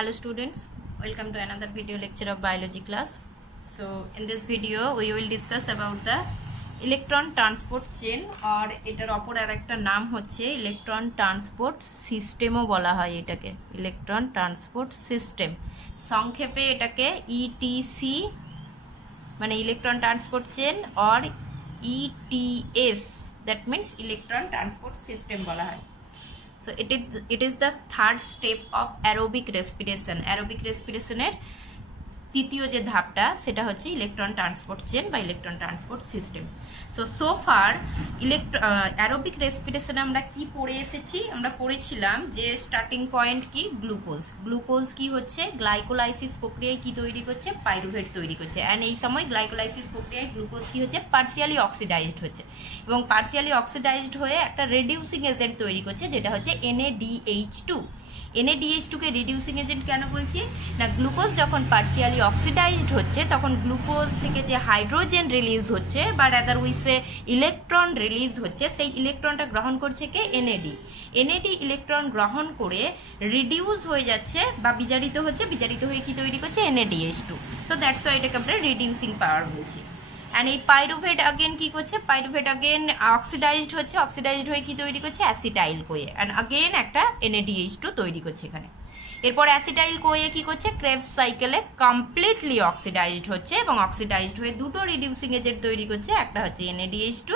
Hello students, welcome to another video lecture of biology class. So in this video we will discuss about the electron transport chain or এটার অপর আরেকটা নাম হচ্ছে electron transport সিস্টেমও বলা হয় এটাকে electron transport system সংক্ষেপে এটাকে ইটিসি মানে electron transport chain or ETS that means electron transport system বলা হয়. So it is the third step of aerobic respiration. Aerobic respiration এর তৃতীয় যে ধাপটা সেটা হচ্ছে ইলেকট্রন ট্রান্সপোর্ট চেন বা electron transport system. So far aerobic রেসপিরেশনে আমরা কি পড়ে এসেছি? আমরা পড়েছিলাম যে স্টার্টিং পয়েন্ট কি গ্লুকোজ কি হচ্ছে গ্লাইকোলাইসিস প্রক্রিয়ায় কি তৈরি করছে পাইরুভেট তৈরি করছে অ্যান্ড এই সময় গ্লাইকোলাইসিস প্রক্রিয়ায় গ্লুকোজ কি হচ্ছে পার্সিয়ালি অক্সিডাইজড হচ্ছে এবং পার্সিয়ালি অক্সিডাইজড হয়ে একটা রিডিউসিং এজেন্ট তৈরি করছে যেটা হচ্ছে NADH2. NADH2 কে রিডিউসিং এজেন্ট কেন বলছি না গ্লুকোজ যখন পার্সিয়ালি অক্সিডাইজড হচ্ছে তখন গ্লুকোজ থেকে যে হাইড্রোজেন রিলিজ হচ্ছে বা রাদার উইসে ইলেকট্রন রিলিজ হচ্ছে সেই ইলেকট্রনটা গ্রহণ করছে কে NAD ইলেকট্রন গ্রহণ করে রিডিউস হয়ে যাচ্ছে বা বিজারিত হয়ে কি তৈরি করছে NADH2. তো দ্যাটস ওয়াই এটাকে আমরা রিডিউসিং পাওয়ার বলছি. And এই পাইরুভেট अगेन কি করছে পাইরুভেট अगेन অক্সিডাইজড হয়ে কি তৈরি করছে অ্যাসিটাইল কোয়ে and अगेन একটা NADH2 তৈরি করছে এখানে. এরপর অ্যাসিটাইল কোয়ে কি করছে ক্রেবস সাইকেলে কমপ্লিটলি অক্সিডাইজড হচ্ছে এবং অক্সিডাইজড হয়ে দুটো রিডিউসিং এজেন্ট তৈরি করছে একটা হচ্ছে NADH2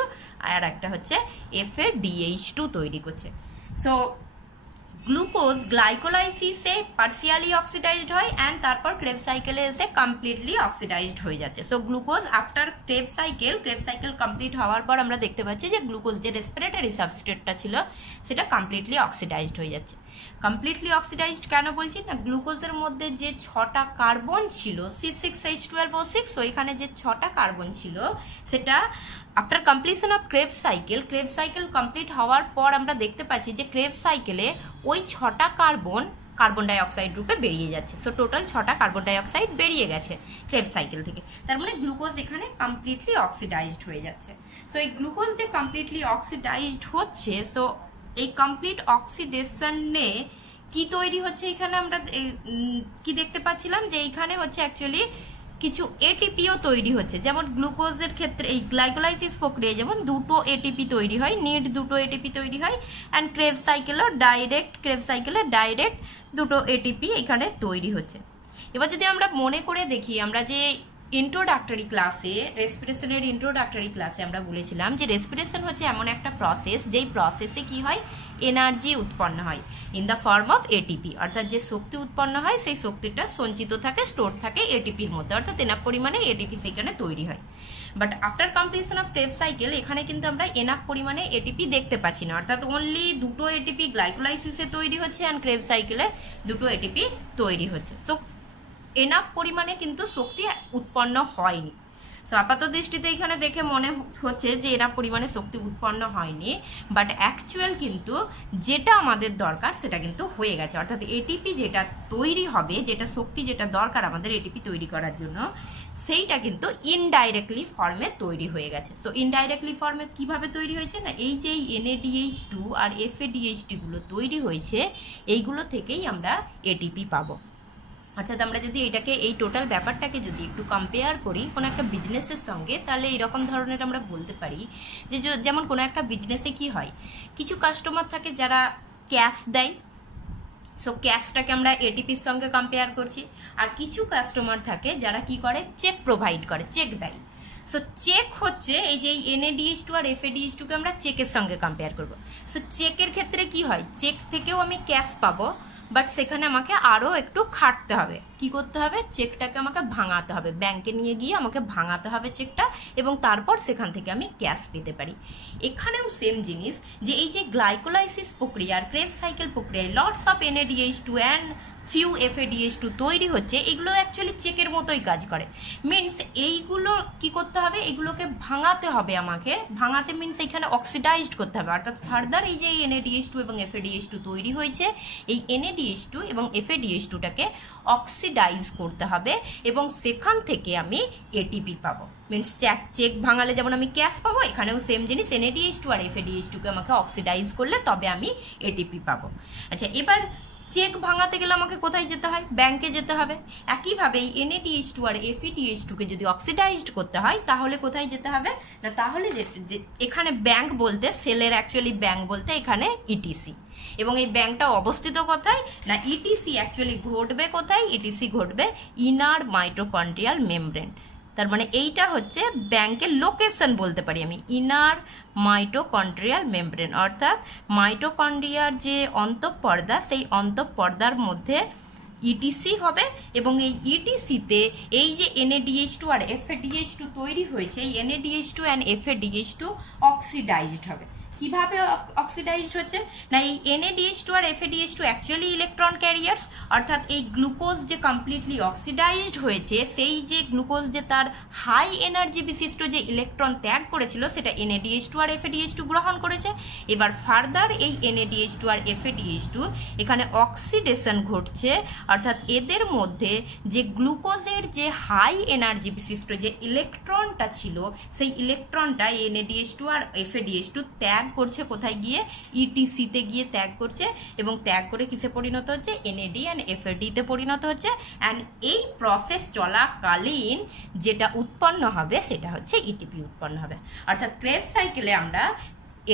আর একটা হচ্ছে FADH2 তৈরি করছে. সো গ্লুকোজ গ্লাইকোলাইসিসে পার্সিয়ালি অক্সিডাইজড হয় অ্যান্ড তারপর ক্রেবস সাইকেলে এসে কমপ্লিটলি অক্সিডাইজড হয়ে যাচ্ছে. So glucose after Krebs cycle complete হওয়ার পর আমরা দেখতে পাচ্ছি যে গ্লুকোজ যে রেসপিরেটরি সাবস্ট্রেটটা ছিল সেটা কমপ্লিটলি অক্সিডাইজড হয়ে যাচ্ছে. কমপ্লিটলি অক্সিডাইজড কেন বলছি না গ্লুকোজের মধ্যে যে 6টা কার্বন ছিল C6H12O6 তো এখানে যে 6টা কার্বন ছিল সেটা after completion of Krebs cycle complete হওয়ার পর আমরা দেখতে পাচ্ছি যে ক্রেবস সাইকেলে ওই 6টা কার্বন ডাই অক্সাইড রূপে বেরিয়ে যাচ্ছে. সো টোটাল 6টা কার্বন ডাই অক্সাইড বেরিয়ে গেছে ক্রেবস সাইকেল থেকে. তার মানে গ্লুকোজ এখানে কমপ্লিটলি অক্সিডাইজড হয়ে যাচ্ছে. সো এই গ্লুকোজ যে কমপ্লিটলি অক্সিডাইজড হচ্ছে সো এই কমপ্লিট অক্সিডেশনে কি তৈরি হচ্ছে এখানে আমরা কি দেখতে পাচ্ছিলাম যে এইখানে হচ্ছে অ্যাকচুয়ালি কিছু এটিপিও তৈরি হচ্ছে. যেমন গ্লুকোজের ক্ষেত্রে এই গ্লাইকোলাইসিস প্রক্রিয়ায় যেমন দুটো এটিপি তৈরি হয় দুটো এটিপি তৈরি হয় অ্যান্ড ক্রেবস সাইকেলে ডাইরেক্ট দুটো এটিপি এখানে তৈরি হচ্ছে. এবার যদি আমরা মনে করে দেখি আমরা যে ইন্ট্রোডাক্টরি ক্লাসে রেসপিরেশনের ইন্ট্রোডাক্টরি ক্লাসে আমরা বলেছিলাম যে রেসপিরেশন হচ্ছে এমন একটা প্রসেস যেই প্রসেসে কি হয় এনার্জি উৎপন্ন হয় in the form of ATP অর্থাৎ যে শক্তি উৎপন্ন হয় সেই শক্তিটা সঞ্চিত থাকে স্টোর থাকে এটিপির মধ্যে অর্থাৎ এনাফ পরিমাণে এটিপি সেখানে তৈরি হয়. But after completion of Krebs cycle এখানে কিন্তু আমরা এনাফ পরিমাণে এটিপি দেখতে পাচ্ছি না অর্থাৎ অনলি দুটো এটিপি গ্লাইকোলাইসিসে তৈরি হচ্ছে অ্যান্ড ক্রেবস সাইকেলে দুটো এটিপি তৈরি হচ্ছে. সো এনাফ পরিমাণে কিন্তু শক্তি উৎপন্ন হয়নি. সো আপাত দৃষ্টিতে এখানে দেখে মনে হচ্ছে যে এনাফ পরিমাণে শক্তি উৎপন্ন হয়নি বাট অ্যাকচুয়াল কিন্তু যেটা আমাদের দরকার সেটা কিন্তু হয়ে গেছে অর্থাৎ এটিপি যেটা তৈরি হবে যেটা শক্তি যেটা দরকার আমাদের এটিপি তৈরি করার জন্য সেইটা কিন্তু ইনডাইরেক্টলি ফর্মে তৈরি হয়ে গেছে. সো ইনডাইরেক্টলি ফর্মে কিভাবে তৈরি হয়েছে না এই যে NADH2 আর FADH2 গুলো তৈরি হয়েছে এইগুলো থেকেই আমরা এটিপি পাবো. অর্থাৎ আমরা যদি এটাকে এই টোটাল ব্যাপারটাকে যদি একটু কম্পেয়ার করি কোনো একটা বিজনেসের সঙ্গে তাহলে এরকম ধরনের আমরা বলতে পারি যে যেমন কোনো একটা বিজনেসে কি হয় কিছু কাস্টমার থাকে যারা ক্যাশ দেয় সো ক্যাশটাকে আমরা এটিপির সঙ্গে কম্পেয়ার করছি আর কিছু কাস্টমার থাকে যারা কি করে চেক প্রোভাইড করে চেক দেয়. সো চেক হচ্ছে এই যে NADH2 আর FADH2 কে আমরা চেকের সঙ্গে কম্পেয়ার করবো. সো চেকের ক্ষেত্রে কি হয় চেক থেকেও আমি ক্যাশ পাবো বাট সেখানে আমাকে আরও একটু খাটতে হবে. কি করতে হবে চেকটাকে আমাকে ভাঙাতে হবে ব্যাংকে নিয়ে গিয়ে আমাকে ভাঙাতে হবে চেকটা এবং তারপর সেখান থেকে আমি ক্যাশ পেতে পারি. এখানেও সেম জিনিস যে এই যে গ্লাইকোলাইসিস প্রক্রিয়া আর ক্রেবস সাইকেল প্রক্রিয়ায় lots of NADH2 and few FADH2 তৈরি হচ্ছে এগুলো অ্যাকচুয়ালি চেকের মতোই কাজ করে. মিনস এইগুলো কি করতে হবে এগুলোকে ভাঙাতে হবে আমাকে ভাঙাতে মিনস এখানে অক্সিডাইজড করতে হবে অর্থাৎ ফার্দার এই যে NADH2 এবং FADH2 তৈরি হয়েছে এই NADH2 এবং FADH2টাকে অক্সিডাইজ করতে হবে এবং সেখান থেকে আমি এটিপি পাবো. মিনস চেক ভাঙালে যেমন আমি ক্যাশ পাবো এখানেও সেম জিনিস NADH2 আর FADH2 কে আমাকে অক্সিডাইজ করলে তবে আমি এটিপি পাবো. আচ্ছা এবার চেক ভাঙাতে গেলে আমাকে কোথায় যেতে হয়? ব্যাংকে যেতে হবে। একইভাবে এই NaDH2 আর FeDH2 কে যদি অক্সিডাইজড করতে হয় তাহলে কোথায় যেতে হবে না, তাহলে যে এখানে ব্যাংক বলতে সেলের অ্যাকচুয়ালি ব্যাংক বলতে এখানে ইটিসি, এবং এই ব্যাংকটা অবস্থিত কোথায় না, ইটিসি অ্যাকচুয়ালি ঘটবে কোথায়? ইটিসি ঘটবে ইনার মাইটোকন্ড্রিয়াল মেমব্রেন। তার মানে এইটা হচ্ছে ব্যাংকের লোকেশন বলতে পারি আমি, ইনার মাইটোকন্ড্রিয়াল মেমব্রেন, অর্থাৎ মাইটোকন্ড্রিয়ার যে অন্তঃপর্দা সেই অন্তঃপর্দার মধ্যে ইটিসি হবে, এবং এই ইটিসিতে এই যে NaDH2 আর FeDH2 তৈরি হয়েছে, এই NaDH2 অ্যান্ড FeDH2 অক্সিডাইজড হবে। কিভাবে অক্সিডাইজড হচ্ছে না, এই NaDH2 আর FeDH2 অ্যাকচুয়ালি ইলেকট্রন ক্যারিয়ার্স, অর্থাৎ এই গ্লুকোজ যে কমপ্লিটলি অক্সিডাইজড হয়েছে, সেই যে গ্লুকোজ যে তার হাই এনার্জি বিশিষ্ট যে ইলেকট্রন ত্যাগ করেছিল সেটা NaDH2 আর FeDH2 গ্রহণ করেছে। এবার ফার্দার এই NaDH2 আর FeDH2 এখানে অক্সিডেশন ঘটছে, অর্থাৎ এদের মধ্যে যে গ্লুকোজের যে হাই এনার্জি বিশিষ্ট যে ইলেকট্রনটা ছিল সেই ইলেকট্রনটা NaDH2 আর FeDH2 ত্যাগ করছে কোথায় গিয়ে? ইটিসিতে গিয়ে ত্যাগ করছে, এবং ত্যাগ করে কিসে পরিণত হচ্ছে? NAD অ্যান্ড FAD তে পরিণত হচ্ছে। অ্যান্ড এই প্রসেস চলাকালীন যেটা উৎপন্ন হবে সেটা হচ্ছে ইটিপি উৎপন্ন হবে। অর্থাৎ ক্রেবস সাইকেলে আমরা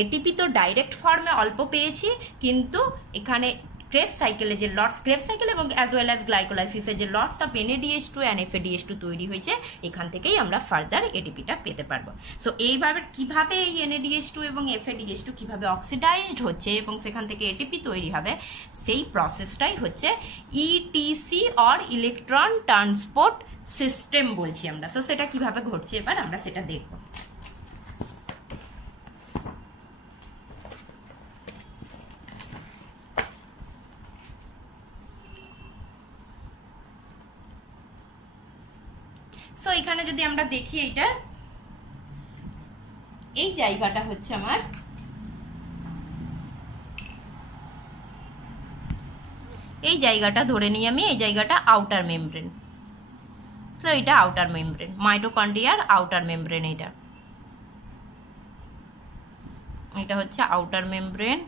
এটিপি তো ডাইরেক্ট ফর্মে অল্প পেয়েছি, কিন্তু এখানে ক্রেবস সাইকেলে যে লটস, ক্রেবস সাইকেল এবং অ্যাজ ওয়েল অ্যাজ গ্লাইকোলাইসিসে যে lots of NaDH2 and FeDH2 তৈরি হয়েছে, এখান থেকেই আমরা ফার্দার এটিপিটা পেতে পারবো। সো এইভাবে কিভাবে এই NaDH2 এবং FeDH2 কিভাবে অক্সিডাইজড হচ্ছে এবং সেখান থেকে এটিপি তৈরি হবে, সেই প্রসেসটাই হচ্ছে etc or electron transport system বলছি আমরা। সো সেটা কিভাবে ঘটছে এবার আমরা সেটা দেখব। সো এখানে যদি আমরা দেখি, এইটা এই জায়গাটা হচ্ছে আমার এই জায়গাটা ধরে নিই আমি, এই জায়গাটা আউটার মেমব্রেন। তো এটা আউটার মেমব্রেন, মাইটোকন্ড্রিয়ার আউটার মেমব্রেন। এটা হচ্ছে আউটার মেমব্রেন।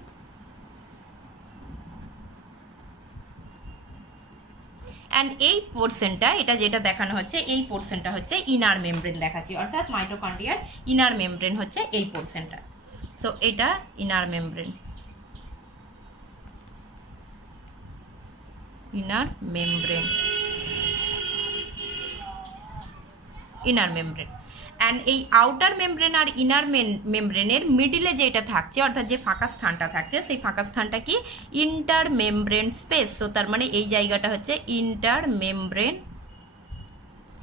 অ্যান্ড এই পোর্শনটা, এটা যেটা দেখানো হচ্ছে এই পোর্শনটা হচ্ছে ইনার মেমব্রেন দেখাচ্ছি, অর্থাৎ মাইটোকন্ড্রিয়ার ইনার মেমব্রেন হচ্ছে এই পোর্শনটা। সো এটা inner membrane, inner membrane, inner membrane. And এই আউটার মেমব্রেন আর ইনার মেমব্রেনের মিডিলে যেটা থাকছে, অর্থাৎ যে ফাঁকা স্থানটা থাকছে, সেই ফাঁকা স্থানটা কি? Inter membrane space. তো তার মানে এই জায়গাটা হচ্ছে ইন্টার মেমব্রেন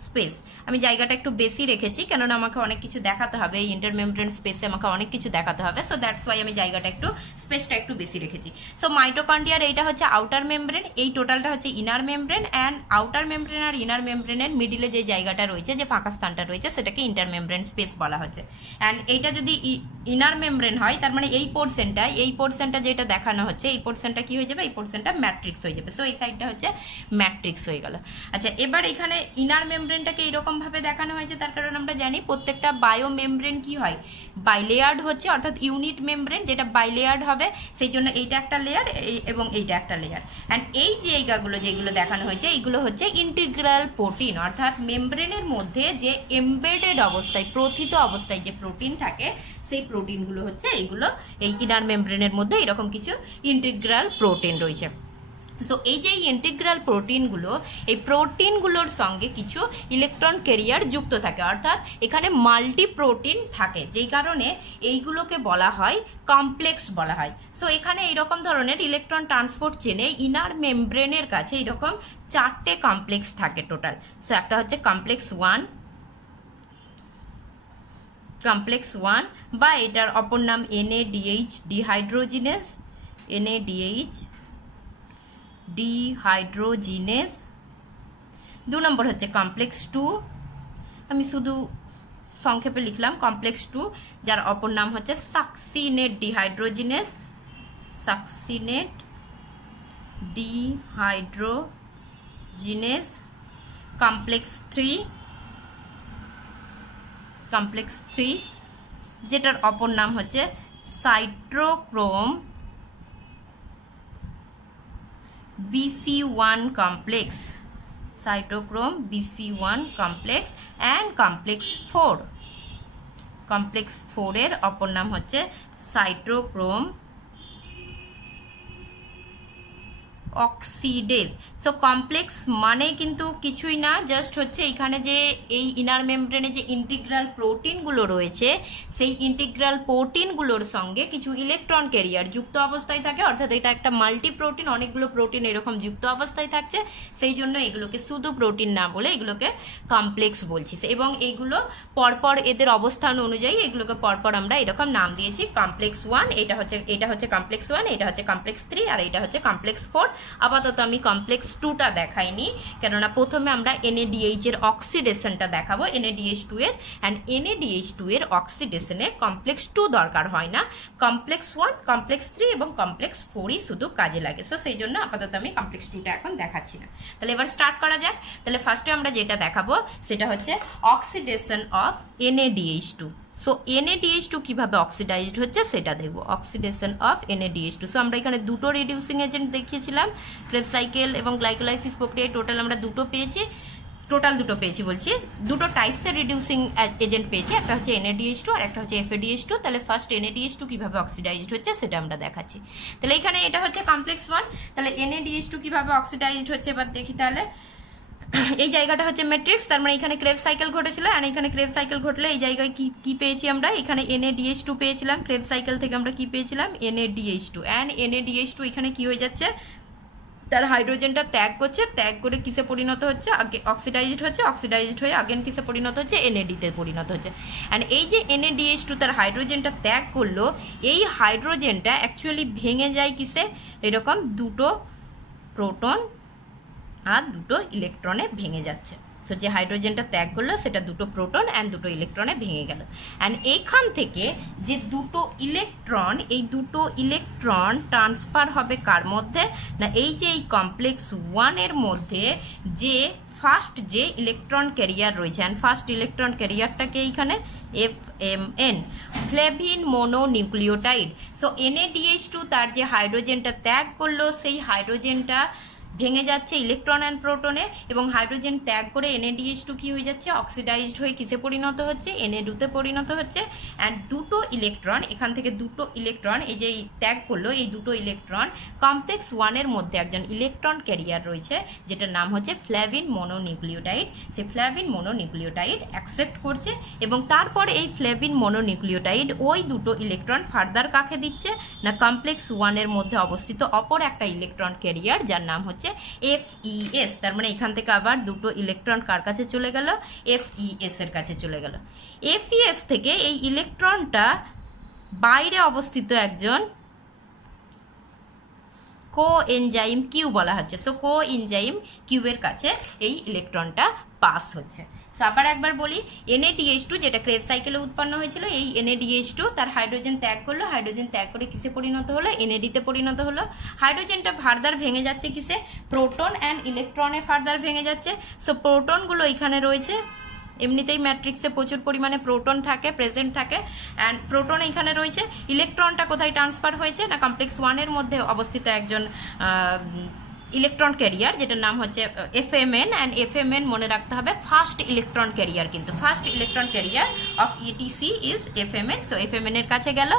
স্পেস। আমি জায়গাটা একটু বেশি রেখেছি, কেননা আমাকে অনেক কিছু দেখাতে হবে, এই ইন্টার মেমব্রেন স্পেসে আমাকে অনেক কিছু দেখাতে হবে। সো দ্যাটস ওয়াই আমি জায়গাটা একটু, স্পেসটা একটু বেশি রেখেছি। সো মাইটোকন্ড্রিয়ার এইটা হচ্ছে আউটার মেমব্রেন, এই টোটালটা হচ্ছে inner membrane. And outer membrane আর ইনার মেমব্রেনের মিডিলে যে জায়গাটা রয়েছে, যে ফাঁকা স্থানটা রয়েছে, সেটাকে ইন্টার মেমব্রেন স্পেস বলা হচ্ছে। অ্যান্ড এইটা যদি ইনার মেমব্রেন হয়, তার মানে এই পোর্শনটা যেটা দেখানো হচ্ছে, এই পোর্শনটা কি হয়ে যাবে? এই পোর্শনটা ম্যাট্রিক্স হয়ে যাবে। সো এই সাইডটা হচ্ছে ম্যাট্রিক্স হয়ে গেল। আচ্ছা, এবার এখানে ইনার মেমব্রেনটাকে এইরকম ভাবে দেখানো হয়েছে, তার কারণ আমরা জানি প্রত্যেকটা বায়ো মেমব্রেন কি হয়? বাইলেয়ার্ড হচ্ছে, অর্থাৎ ইউনিট মেমব্রেন যেটা বাইলেয়ার্ড হবে, সেই জন্য এইটা একটা লেয়ার এবং এইটা একটা লেয়ার। অ্যান্ড এই জায়গাগুলো যেগুলো দেখানো হয়েছে, এইগুলো হচ্ছে ইন্টিগ্রাল প্রোটিন, অর্থাৎ মেমব্রেনের মধ্যে যে এমবেডেড অবস্থায়, প্রথিত অবস্থায় যে প্রোটিন থাকে, সেই প্রোটিনগুলো হচ্ছে এইগুলো। এই ইনার মেমব্রেনের মধ্যে এরকম কিছু ইন্টিগ্রাল প্রোটিন রয়েছে। সো এই যে ইন্টিগ্রাল প্রোটিনগুলো, এই প্রোটিনগুলোর সঙ্গে কিছু ইলেকট্রন ক্যারিয়ার যুক্ত থাকে, অর্থাৎ এখানে মাল্টি প্রোটিন থাকে, যেই কারণে এইগুলোকে বলা হয় কমপ্লেক্স বলা হয়। সো এখানে এইরকম ধরনের ইলেকট্রন ট্রান্সপোর্ট চেনে ইনার মেমব্রেনের কাছে এইরকম 4টে কমপ্লেক্স থাকে টোটাল। সো একটা হচ্ছে কমপ্লেক্স 1 বা এটার অপর নাম NADH ডিহাইড্রোজিনেস, NADH ডিহাইড্রোজিনেস। 2 নম্বর হচ্ছে কমপ্লেক্স 2, আমি শুধু সংক্ষেপে লিখলাম কমপ্লেক্স 2, যার অপর নাম হচ্ছে succinate dehydrogenase, succinate dehydrogenase. Complex 3 যেটার অপর নাম হচ্ছে cytochrome BC1 complex, cytochrome BC1 complex and complex 4. complex 4 এর অপর নাম হচ্ছে cytochrome অক্সিডেজ। সো কমপ্লেক্স মানে কিন্তু কিছুই না, জাস্ট হচ্ছে এখানে যে এই ইনার মেমব্রেনে যে ইন্টিগ্রাল প্রোটিনগুলো রয়েছে সেই ইন্টিগ্রাল প্রোটিনগুলোর সঙ্গে কিছু ইলেকট্রন ক্যারিয়ার যুক্ত অবস্থায় থাকে, অর্থাৎ এটা একটা মাল্টি প্রোটিন, অনেকগুলো প্রোটিন এরকম যুক্ত অবস্থায় থাকছে, সেই জন্য এগুলোকে শুধু প্রোটিন না বলে এগুলোকে কমপ্লেক্স বলছি। এবং এইগুলো পরপর এদের অবস্থান অনুযায়ী এগুলোকে পরপর আমরা এরকম নাম দিয়েছি, কমপ্লেক্স 1, এটা হচ্ছে কমপ্লেক্স 1, এটা হচ্ছে কমপ্লেক্স 3 আর এটা হচ্ছে কমপ্লেক্স 4। আপাতত আমি কমপ্লেক্স 2টা দেখাইনি, কেননা প্রথমে আমরা NADH এর অক্সিডেশনটা দেখাবো, NADH2 এর, অ্যান্ড NADH2 এর অক্সিডেশনে কমপ্লেক্স 2 দরকার হয় না, কমপ্লেক্স 1, কমপ্লেক্স 3 এবং কমপ্লেক্স 4ই শুধু কাজে লাগে। সো সেই জন্য আপাতত আমি কমপ্লেক্স 2টা এখন দেখাচ্ছি না। তাহলে এবার স্টার্ট করা যাক। তাহলে ফার্স্টে আমরা যেটা দেখাবো সেটা হচ্ছে oxidation of NADH2। So NADH2 কিভাবে অক্সিডাইজড হচ্ছে সেটা দেখবো, অক্সিডেশন অফ NADH2। সো আমরা এখানে দুটো রিডিউসিং এজেন্ট দেখিয়েছিলাম, ক্রেবস সাইকেল এবং গ্লাইকোলাইসিস প্রক্রিয়ায় টোটাল আমরা দুটো পেয়েছি, বলছি দুটো টাইপসের রিডিউসিং এজেন্ট পেয়েছি, একটা হচ্ছে NADH2 আর একটা হচ্ছে FADH2। তাহলে ফার্স্ট NADH2 কিভাবে অক্সিডাইজড হচ্ছে সেটা আমরা দেখাচ্ছি। তাহলে এখানে এটা হচ্ছে কমপ্লেক্স 1, তাহলে NADH2 কিভাবে অক্সিডাইজড হচ্ছে এবার দেখি। তাহলে এই জায়গাটা হচ্ছে ম্যাট্রিক্স, তার মানে এখানে ক্রেবস সাইকেল ঘটেছিল, আর এখানে ক্রেবস সাইকেল ঘটলে এই জায়গায় কি পেয়েছি আমরা, এখানে NADH2 পেয়েছিলাম, ক্রেবস সাইকেল থেকে আমরা কি পেয়েছিলাম, NADH2, অ্যান্ড NADH2 এখানে কি হয়ে যাচ্ছে, তার হাইড্রোজেনটা ত্যাগ করছে, ত্যাগ করে কিসে পরিণত হচ্ছে, অক্সিডাইজড হচ্ছে, অক্সিডাইজড হয়ে আগেন কিসে পরিণত হচ্ছে, NAD তে পরিণত হচ্ছে। অ্যান্ড এই যে NADH2 তার হাইড্রোজেনটা ত্যাগ করলো, এই হাইড্রোজেনটা অ্যাকচুয়ালি ভেঙে যায় কিসে, এরকম দুটো প্রোটন আর দুটো ইলেকট্রনে ভেঙে যাচ্ছে। সো যে হাইড্রোজেনটা ত্যাগ করলো সেটা দুটো প্রোটন অ্যান্ড দুটো ইলেকট্রনে ভেঙে গেল, অ্যান্ড এইখান থেকে যে দুটো ইলেকট্রন, এই দুটো ইলেকট্রন ট্রান্সফার হবে কার মধ্যে না, এই যে এই কমপ্লেক্স 1 এর মধ্যে যে ফার্স্ট যে ইলেকট্রন ক্যারিয়ার রয়েছে, অ্যান্ড ফার্স্ট ইলেকট্রন ক্যারিয়ারটাকে এইখানে FMN, ফ্লেভিন মোনোনিউক্লিওটাইড। সো NADH2 তার যে হাইড্রোজেনটা ত্যাগ করলো সেই হাইড্রোজেনটা ভেঙে যাচ্ছে ইলেকট্রন অ্যান্ড প্রোটনে, এবং হাইড্রোজেন ত্যাগ করে NADH2 কি হয়ে যাচ্ছে, অক্সিডাইজড হয়ে কিসে পরিণত হচ্ছে, Na2 তে পরিণত হচ্ছে। অ্যান্ড দুটো ইলেকট্রন, এখান থেকে দুটো ইলেকট্রন এই যে ত্যাগ করলো, এই দুটো ইলেকট্রন কমপ্লেক্স 1 এর মধ্যে একজন ইলেকট্রন ক্যারিয়ার রয়েছে যেটার নাম হচ্ছে ফ্লেভিন মোনোনিউক্লিওটাইড। সেই ফ্লেভিন মোনোনিউক্লিওটাইড অ্যাকসেপ্ট করছে, এবং তারপরে এই ফ্লেভিন মোনোনিউক্লিওটাইড ওই দুটো ইলেকট্রন ফার্দার কাকে দিচ্ছে না, কমপ্লেক্স 1 এর মধ্যে অবস্থিত অপর একটা ইলেকট্রন ক্যারিয়ার যার নাম হচ্ছে FES। তার মানে এখান থেকে আবার দুটো ইলেকট্রন কার কাছে চলে গেল, FES এর কাছে চলে গেল। FES থেকে এই ইলেকট্রনটা বাইরে অবস্থিত একজন কোএনজাইম কিউ বলা হচ্ছে, সো কোএনজাইম কিউ এর কাছে এই ইলেকট্রনটা পাস হচ্ছে। আবার একবার বলি, NADH2 যেটা ক্রেবস সাইকেলে উৎপন্ন হয়েছিল, এই NADH2 তার হাইড্রোজেন ত্যাগ করলো, হাইড্রোজেন ত্যাগ করে কিসে পরিণত হলো, NAD তে পরিণত হলো। হাইড্রোজেনটা ফার্দার ভেঙে যাচ্ছে কিসে, প্রোটন অ্যান্ড ইলেকট্রনে ফার্দার ভেঙে যাচ্ছে। সো প্রোটনগুলো এখানে রয়েছে, এমনিতেই ম্যাট্রিক্সে প্রচুর পরিমাণে প্রোটন থাকে, প্রেজেন্ট থাকে, অ্যান্ড প্রোটন এখানে রয়েছে। ইলেকট্রনটা কোথায় ট্রান্সফার হয়েছে না, কমপ্লেক্স 1 এর মধ্যে অবস্থিত একজন ইলেকট্রন ক্যারিয়ার যেটার নাম হচ্ছে FMN, অ্যান্ড FMN মনে রাখতে হবে ফার্স্ট ইলেকট্রন ক্যারিয়ার, কিন্তু first electron career of ETC is FMN। So FMN এর কাছে গেল,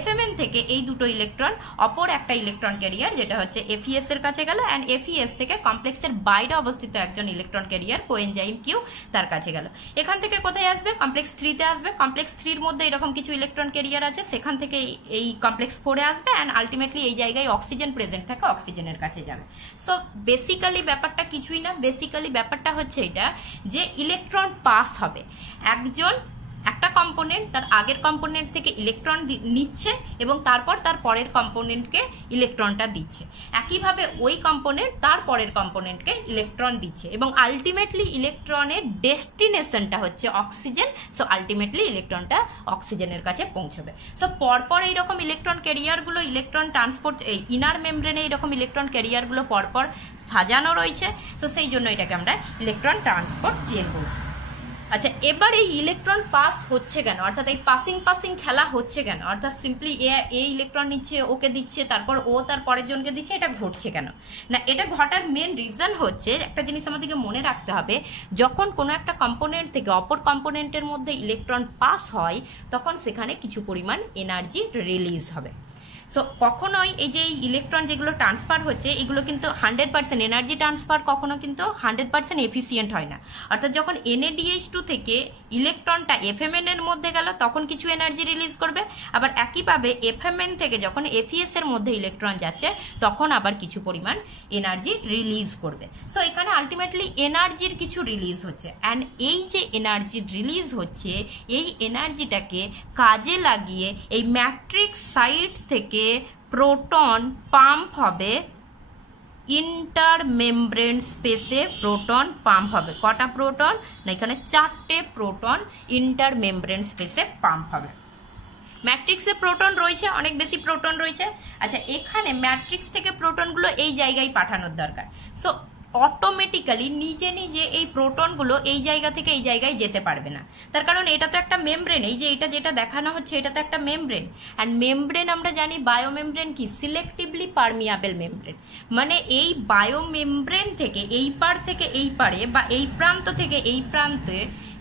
FMN থেকে এই দুটো ইলেকট্রন অপর একটা ইলেকট্রন ক্যারিয়ার যেটা হচ্ছে FES এর কাছে গেল, অ্যান্ড FES থেকে কমপ্লেক্সের বাইরে অবস্থিত একজন ইলেকট্রন ক্যারিয়ার কোএনজাইম কিউ তার কাছে গেল। এখান থেকে কোথায় আসবে, কমপ্লেক্স 3 তে আসবে। কমপ্লেক্স 3 এর মধ্যে এরকম কিছু ইলেকট্রন ক্যারিয়ার আছে, সেখান থেকে এই কমপ্লেক্স 4 এ আসবে, অ্যান্ড আলটিমেটলি এই জায়গায় অক্সিজেন প্রেজেন্ট থাকে, অক্সিজেনের কাছে যাবে। সো বেসিক্যালি ব্যাপারটা কিছুই না, বেসিক্যালি ব্যাপারটা হচ্ছে এটা যে ইলেকট্রন পাস হবে, একটা কম্পোনেন্ট তার আগের কম্পোনেন্ট থেকে ইলেকট্রন নিচ্ছে এবং তারপর তার পরের কম্পোনেন্টকে ইলেকট্রনটা দিচ্ছে, একইভাবে ওই কম্পোনেন্ট তার পরের কম্পোনেন্টকে ইলেকট্রন দিচ্ছে, এবং আলটিমেটলি ইলেকট্রনের ডেস্টিনেশনটা হচ্ছে অক্সিজেন। সো আলটিমেটলি ইলেকট্রনটা অক্সিজেনের কাছে পৌঁছবে। সো পরপর এইরকম ইলেকট্রন ক্যারিয়ারগুলো, ইলেকট্রন ট্রান্সপোর্ট, এই ইনার মেমব্রেনে এইরকম ইলেকট্রন ক্যারিয়ারগুলো পরপর সাজানো রয়েছে। সো সেই জন্য এটাকে আমরা ইলেকট্রন ট্রান্সপোর্ট চেইন বলছি। আচ্ছা, এবার এই ইলেকট্রন পাস হচ্ছে কেন, অর্থাৎ এই পাসিং খেলা হচ্ছে কেন, অর্থাৎ সিম্পলি এই ইলেকট্রন নিচ্ছে, ওকে দিচ্ছে, তারপর ও তার পরের জনকে দিচ্ছে, এটা ঘটছে কেন না? এটা ঘটার মেন রিজন হচ্ছে, একটা জিনিস আমাদেরকে মনে রাখতে হবে, যখন কোনো একটা কম্পোনেন্ট থেকে অপর কম্পোনেন্টের মধ্যে ইলেকট্রন পাস হয় তখন সেখানে কিছু পরিমাণ এনার্জি রিলিজ হবে। সো কখনোই এই যে ইলেকট্রন যেগুলো ট্রান্সফার হচ্ছে এগুলো কিন্তু 100% এনার্জি ট্রান্সফার কখনো কিন্তু 100% এফিসিয়েন্ট হয় না। অর্থাৎ যখন NaDH2 থেকে ইলেকট্রনটা FMN এর মধ্যে গেল তখন কিছু এনার্জি রিলিজ করবে, আবার একইভাবে FMN থেকে যখন FES এর মধ্যে ইলেকট্রন যাচ্ছে তখন আবার কিছু পরিমাণ এনার্জি রিলিজ করবে। সো এখানে আলটিমেটলি এনার্জির কিছু রিলিজ হচ্ছে, অ্যান্ড এই যে এনার্জি রিলিজ হচ্ছে এই এনার্জিটাকে কাজে লাগিয়ে এই ম্যাট্রিক্স সাইড থেকে প্রোটন পাম্প হবে ইন্টারমেমব্রেন স্পেসে, প্রোটন পাম্প হবে। কটা প্রোটন না, এখানে 4টে প্রোটন ইন্টারমেমব্রেন স্পেসে পাম্প হবে। ম্যাট্রিক্সে প্রোটন রয়েছে, অনেক বেশি প্রোটন রয়েছে। আচ্ছা, এখানে ম্যাট্রিক্স থেকে প্রোটনগুলো এই জায়গায় পাঠানোর দরকার। সো অটোমেটিক্যালি নিজে নিজে এই প্রোটনগুলো এই জায়গা থেকে এই জায়গায় যেতে পারবে না, তার কারণ এটা তো একটা মেমব্রেন। এই যে এটা যেটা দেখানো হচ্ছে এটা তো একটা মেমব্রেন, অ্যান্ড মেমব্রেন আমরা জানি বায়োমেমব্রেন কি, সিলেক্টিভলি পারমিয়াবেল মেমব্রেন। মানে এই বায়োমেমব্রেন থেকে এই পার থেকে এই পারে বা এই প্রান্ত থেকে এই প্রান্তে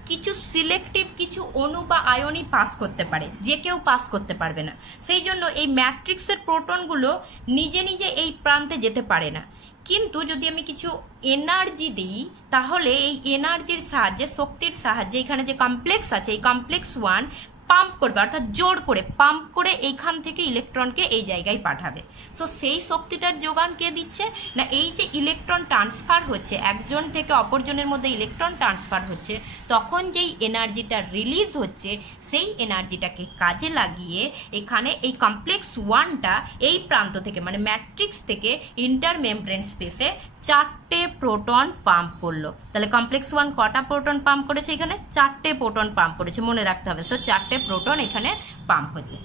কিছু সিলেক্টিভ কিছু অণু বা আয়নই পাস করতে পারে, যে কেউ পাস করতে পারবে না। সেই জন্য এই ম্যাট্রিক্সের প্রোটনগুলো নিজে নিজে এই প্রান্তে যেতে পারে না। কিন্তু যদি আমি কিছু এনার্জি দিই তাহলে এই এনার্জির সাহায্যে, শক্তির সাহায্যে এখানে যে কমপ্লেক্স আছে এই কমপ্লেক্স 1 পাম্প করবে, অর্থাৎ জোর করে পাম্প করে এইখান থেকে ইলেকট্রনকে এই জায়গায় পাঠাবে। সো সেই শক্তিটার যোগান কে দিচ্ছে না, এই যে ইলেকট্রন ট্রান্সফার হচ্ছে একজন থেকে অপরজনের মধ্যে ইলেকট্রন ট্রান্সফার হচ্ছে তখন যেই এনার্জিটা রিলিজ হচ্ছে সেই এনার্জিটাকে কাজে লাগিয়ে এখানে এই কমপ্লেক্স 1টা এই প্রান্ত থেকে মানে ম্যাট্রিক্স থেকে ইন্টারমেমব্রেন স্পেসে 4টে প্রোটন পাম্প করলো। তাহলে কমপ্লেক্স 1 কটা প্রোটন পাম্প করেছে, এখানে 4টে প্রোটন পাম্প করেছে, মনে রাখতে হবে। সো 4টে প্রোটন এখানে পাম্প হচ্ছে।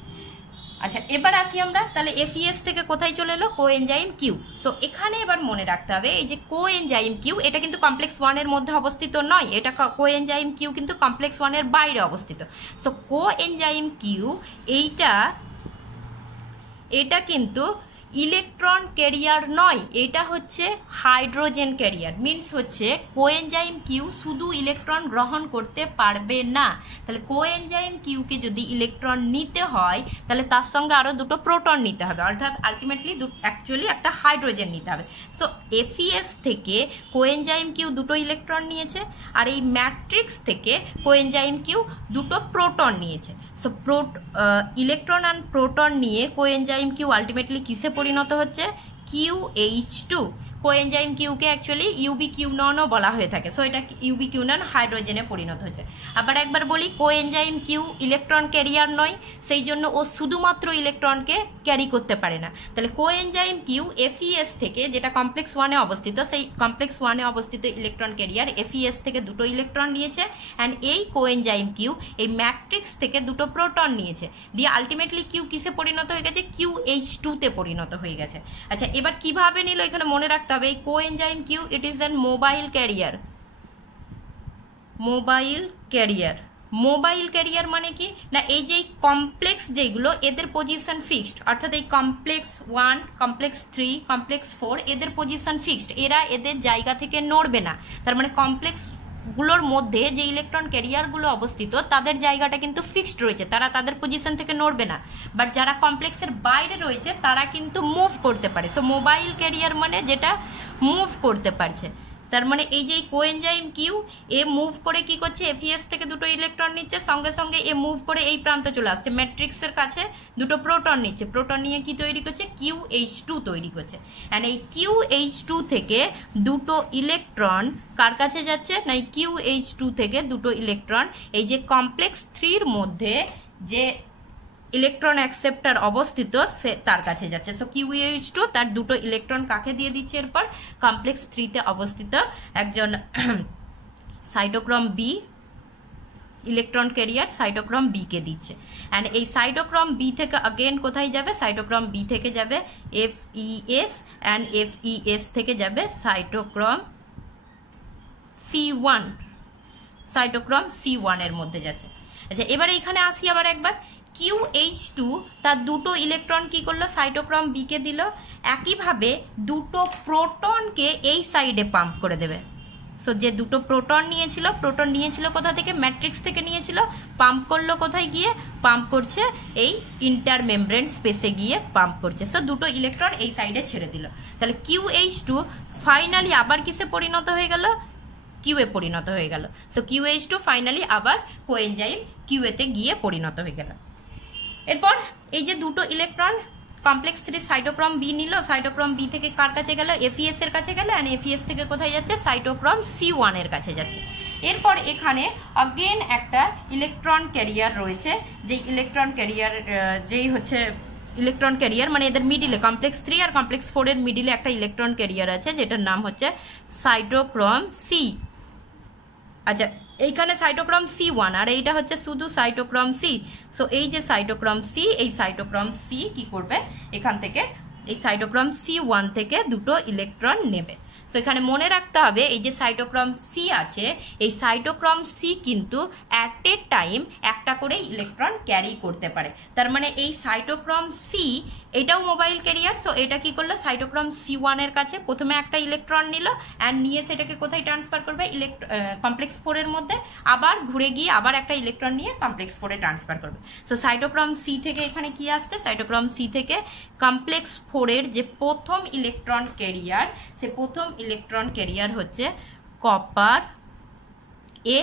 আচ্ছা, এবার আসি আমরা, তাহলে FES থেকে কোথায় চলে এলো, কোএনজাইম কিউ। সো এখানে এবার মনে রাখতে হবে এই যে কোএনজাইম কিউ এটা কিন্তু কমপ্লেক্স 1 এর মধ্যে অবস্থিত নয়, এটা কোএনজাইম কিউ কিন্তু কমপ্লেক্স 1 এর বাইরে অবস্থিত। সো কোএনজাইম কিউ এটা কিন্তু ইলেকট্রন ক্যারিয়ার নয়, এটা হচ্ছে হাইড্রোজেন ক্যারিয়ার। মিনস হচ্ছে কোএনজাইম কিউ শুধু ইলেকট্রন গ্রহণ করতে পারবে না। তাহলে কোএনজাইম কিউকে যদি ইলেকট্রন নিতে হয় তাহলে তার সঙ্গে আরো দুটো প্রোটন নিতে হবে, অর্থাৎ আলটিমেটলি অ্যাকচুয়ালি একটা হাইড্রোজেন নিতে হবে। সো FES থেকে কোএনজাইম কিউ দুটো ইলেকট্রন নিয়েছে, আর এই ম্যাট্রিক্স থেকে কোএনজাইম কিউ দুটো প্রোটন নিয়েছে। সো ইলেকট্রন অ্যান্ড প্রোটন নিয়ে কোএনজাইম কিউ আলটিমেটলি কিসে পরিণত হচ্ছে, QH2। কোএনজাইম কিউকে অ্যাকচুয়ালি UbQ9ও বলা হয়ে থাকে। সো এটা UbQ9 হাইড্রোজেনে পরিণত হচ্ছে। আবার একবার বলি, কোএনজাইম কিউ ইলেকট্রন ক্যারিয়ার নয়, সেই জন্য ও শুধুমাত্র ইলেকট্রনকে ক্যারি করতে পারে না। তাহলে কোএনজাইম কিউ FES থেকে, যেটা কমপ্লেক্স 1 এ অবস্থিত, সেই কমপ্লেক্স 1 এ অবস্থিত ইলেকট্রন ক্যারিয়ার FES থেকে দুটো ইলেকট্রন নিয়েছে, অ্যান্ড এই কোএনজাইম কিউ এই ম্যাট্রিক্স থেকে দুটো প্রোটন নিয়েছে, দিয়ে আলটিমেটলি কিউ কিসে পরিণত হয়ে গেছে, QH2 তে পরিণত হয়ে গেছে। আচ্ছা, এবার কিভাবে নিল এখানে মনে রাখতে হবে, এই coenzyme Q it is an mobile carrier. Mobile carrier মানে কি না, এই যে কমপ্লেক্স যেগুলো এদের পজিশন ফিক্সড, অর্থাৎ এই কমপ্লেক্স 1, কমপ্লেক্স 3, কমপ্লেক্স 4 এদের পজিশন ফিক্সড, এরা এদের জায়গা থেকে নড়বে না। তার মানে কমপ্লেক্স গুলোর মধ্যে যে ইলেকট্রন ক্যারিয়ারগুলো অবস্থিত তাদের জায়গাটা কিন্তু ফিক্সড রয়েছে, তারা তাদের পজিশন থেকে নড়বে না। বাট যারা কমপ্লেক্সের বাইরে রয়েছে তারা কিন্তু মুভ করতে পারে। সো মোবাইল ক্যারিয়ার মানে যেটা মুভ করতে পারছে। তার মানে এই যে কোএনজাইম কিউ এ মুভ করে কি করছে, FES থেকে দুটো ইলেকট্রন নিচ্ছে, সঙ্গে সঙ্গে এ মুভ করে এই প্রান্তে চলে আসছে, ম্যাট্রিক্সের কাছে দুটো প্রোটন নিচ্ছে, প্রোটন নিয়ে কি তৈরি করছে, QH2 তৈরি করছে। অ্যান্ড এই QH2 থেকে দুটো ইলেকট্রন কার কাছে যাচ্ছে না, এই QH2 থেকে দুটো ইলেকট্রন এই যে কমপ্লেক্স 3 মধ্যে যে ইলেকট্রন অ্যাকসেপ্টার অবস্থিত সে তার কাছে যাচ্ছে। সো QH2 তার দুটো ইলেকট্রন কাকে দিয়ে দিচ্ছে, এরপর কমপ্লেক্স 3 তে অবস্থিত একজন সাইটোক্রম বি ইলেকট্রন ক্যারিয়ার সাইটোক্রম বি কে দিচ্ছে। অ্যান্ড এই সাইটোক্রম বি থেকে अगेन কোথায় যাবে, সাইটোক্রম বি থেকে যাবে FES, অ্যান্ড FES থেকে যাবে সাইটোক্রম C1। সাইটোক্রোম C1 এর মধ্যে যাচ্ছে। আচ্ছা, এবারে এখানে আসি আবার একবার, QH2 তার দুটো ইলেকট্রন কি করলো, সাইটোক্রোম বি কে দিল, একইভাবে দুটো প্রোটনকে এই সাইডে পাম্প করে দেবে। সো যে দুটো প্রোটন নিয়েছিল কোথা থেকে, ম্যাট্রিক্স থেকে নিয়েছিল, পাম্প করলো কোথায় গিয়ে, পাম্প করছে এই ইন্টারমেমব্রেন স্পেসে গিয়ে পাম্প করছে। সো দুটো ইলেকট্রন এই সাইডে ছেড়ে দিল। তাহলে QH2 ফাইনালি আবার কিসে পরিণত হয়ে গেল, কিউএ পরিণত হয়ে গেল। সো QH2 ফাইনালি আবার কোএনজাইম কিউএতে গিয়ে পরিণত হয়ে গেল। এরপর এই যে দুটো ইলেকট্রন কমপ্লেক্স 3 সাইটোক্রোম বি নিল, সাইটোক্রোম বি থেকে কার কাছে গেল, FES এর কাছে গেল, এন্ড FES থেকে কোথায় যাচ্ছে, সাইটোক্রোম C1 এর কাছে যাচ্ছে। এরপর এখানে अगेन একটা ইলেকট্রন ক্যারিয়ার রয়েছে, যে ইলেকট্রন ক্যারিয়ার যেই হচ্ছে ইলেকট্রন ক্যারিয়ার মানে এদের মিডিলে কমপ্লেক্স 3 আর কমপ্লেক্স 4 এর মিডিলে একটা ইলেকট্রন ক্যারিয়ার আছে যেটার নাম হচ্ছে সাইটোক্রোম সি। আচ্ছা, এইখানে সাইটোক্রোম C1 আর এইটা হচ্ছে শুধু সাইটোক্রোম সি। সো এই যে সাইটোক্রোম সি, এই সাইটোক্রোম সি কি করবে, এখান থেকে এই সাইটোক্রোম C1 থেকে দুটো ইলেকট্রন নেবে। তো এখানে মনে রাখতে হবে এই যে সাইটোক্রোম সি আছে, এই সাইটোক্রোম সি কিন্তু অ্যাট এ টাইম একটা করে ইলেকট্রন ক্যারি করতে পারে। তার মানে এই সাইটোক্রোম সি এটাও মোবাইল ক্যারিয়ার। সো এটা কি করলো, সাইটোক্রোম C1 এর কাছে প্রথমে একটা ইলেকট্রন নিল অ্যান্ড নিয়ে সেটাকে কোথায় ট্রান্সফার করবে, কমপ্লেক্স 4 এর মধ্যে, আবার ঘুরে গিয়ে আবার একটা ইলেকট্রন নিয়ে কমপ্লেক্স 4 এ ট্রান্সফার করবে। সো সাইটোক্রোম সি থেকে এখানে কি আসছে, সাইটোক্রোম সি থেকে কমপ্লেক্স 4 এর যে প্রথম ইলেকট্রন ক্যারিয়ার, সে প্রথম ইলেকট্রন ক্যারিয়ার হচ্ছে কপার এ।